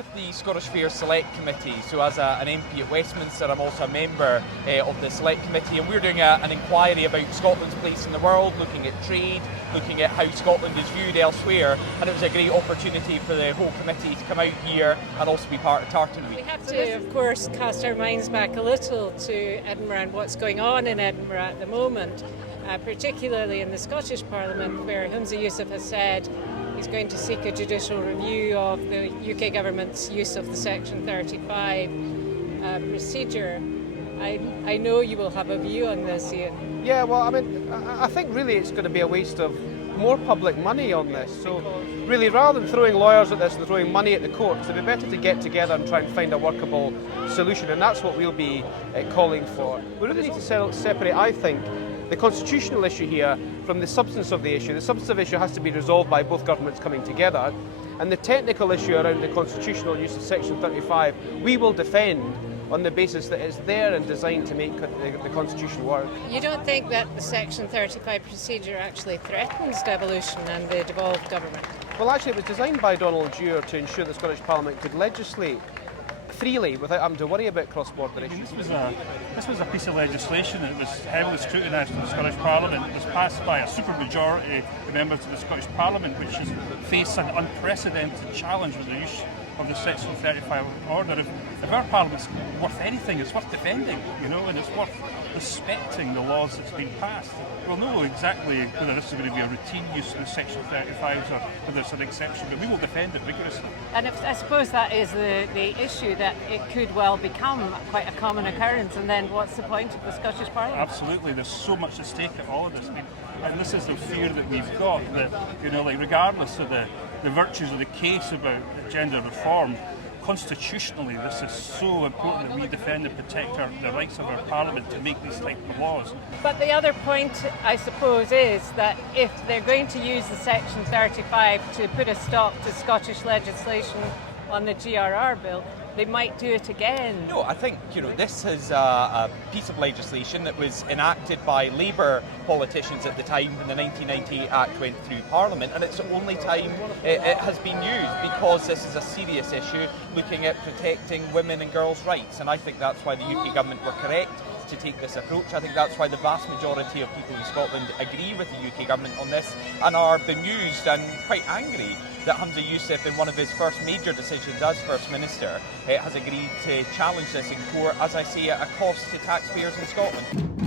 with the Scottish Affairs Select Committee. So as an MP at Westminster, I'm also a member of the Select Committee, and we're doing an inquiry about Scotland's place in the world, looking at trade, looking at how Scotland is viewed elsewhere, and it was a great opportunity for the whole committee to come out here and also be part of Tartan Week. We have to, of course, cast our minds back a little to Edinburgh and what's going on in Edinburgh at the moment, particularly in the Scottish Parliament, where Humza Yousaf has said he's going to seek a judicial review of the UK government's use of the Section 35 procedure. I know you will have a view on this, Ian. Yeah, well, I mean, I think really it's going to be a waste of more public money on this. So really, rather than throwing lawyers at this and throwing money at the courts, it'd be better to get together and try and find a workable solution, and that's what we'll be calling for. We really need to separate, I think, the constitutional issue here from the substance of the issue. The substantive issue has to be resolved by both governments coming together, and the technical issue around the constitutional use of Section 35 we will defend on the basis that it's there and designed to make the Constitution work. You don't think that the Section 35 procedure actually threatens devolution and the devolved government? Well, actually, it was designed by Donald Dewar to ensure the Scottish Parliament could legislate freely without having to worry about cross-border issues. This was a piece of legislation that was heavily scrutinised in the Scottish Parliament. It was passed by a supermajority of members of the Scottish Parliament, which has faced an unprecedented challenge with the use of the Section 35 order. If our Parliament's worth anything, it's worth defending, and it's worth respecting the laws that's been passed. We'll know exactly whether this is going to be a routine use of the Section 35s or whether it's an exception, but we will defend it vigorously. And I suppose that is the issue, that it could well become quite a common occurrence, and then what's the point of the Scottish Parliament? Absolutely, there's so much at stake at all of this. And this is the fear that we've got, that, regardless of the virtues of the case about gender reform, constitutionally this is so important that we defend and protect the rights of our Parliament to make these type of laws. But the other point, I suppose, is that if they're going to use the Section 35 to put a stop to Scottish legislation on the GRR bill, they might do it again. No, I think, this is a piece of legislation that was enacted by Labour politicians at the time when the 1990 Act went through Parliament, and it's the only time it has been used because this is a serious issue looking at protecting women and girls' rights, and I think that's why the UK government were correct to take this approach. I think that's why the vast majority of people in Scotland agree with the UK government on this and are bemused and quite angry that Humza Yousaf, in one of his first major decisions as First Minister, has agreed to challenge this in court, as I say, at a cost to taxpayers in Scotland.